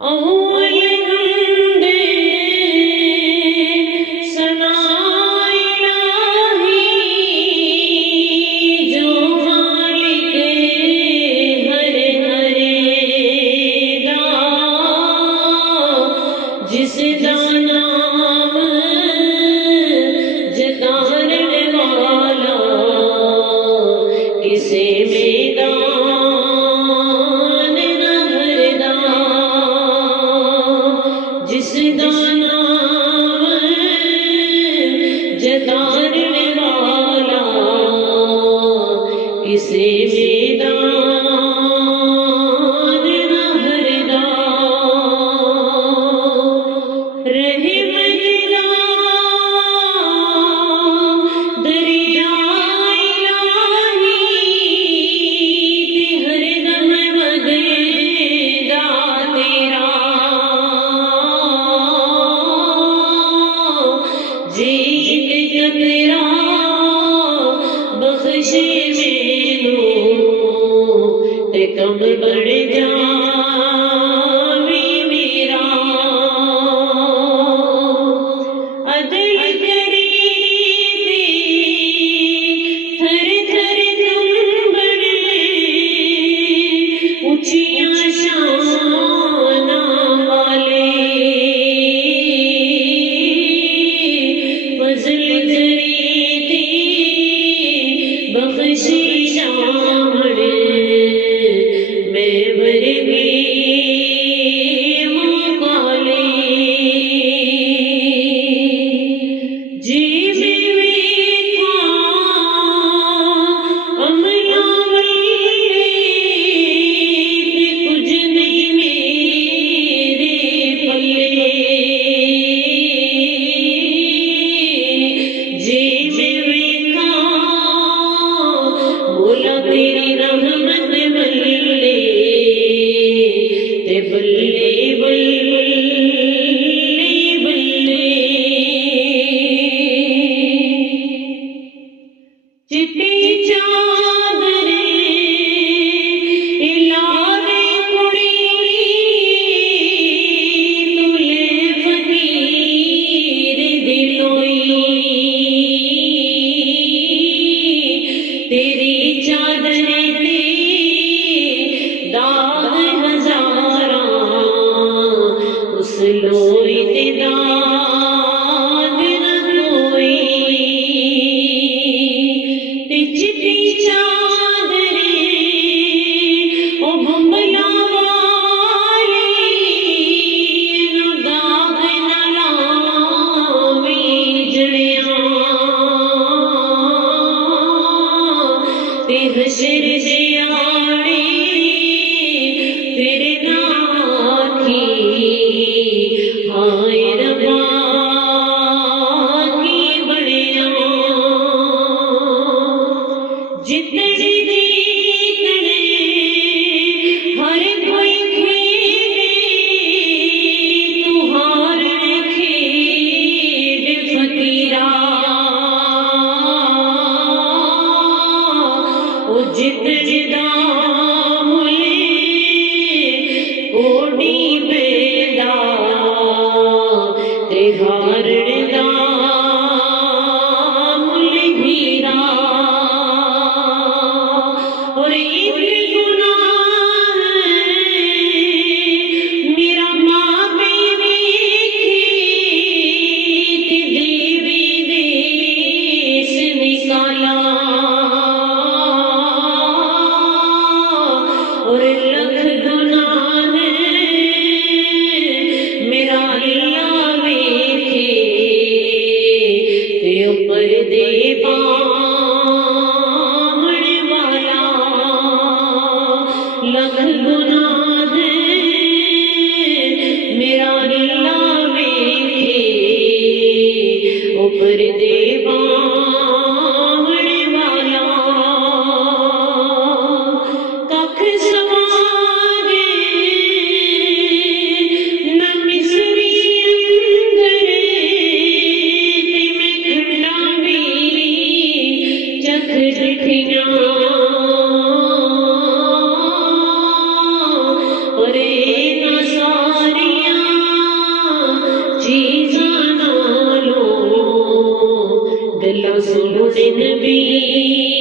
अव्वल हमदे सना इलाही जो मालिक हर हरेदा जिसदा नाम जतारने वाला किसे मैदान न भरदा जिसदा नाम जतारने वाला किसे मैदान न भरदा रहे मजदा दरिया इलाही ते हरदम वगदा तेरा जी एक कतरा बख्शे मैनू ते कम बढ़ जावे मेरा अदल करी दी थर थर कंबने ऊंचियां शानां वाले फजल करी दी बख्शी शामड़ मैं वर्गी मुकाले जी मैं वेखा अमला वल्ले ते कुछ नहीं मेरे पल्ले जी मैं वेखा बोला तेरी रहमत बल्ले ते बल्ले बल्ले बल्ले चिट्टी चादरे इलारे कुड़ी तुले फकीर दिलोई तेरी चादर ते दाग हजारां दिन भी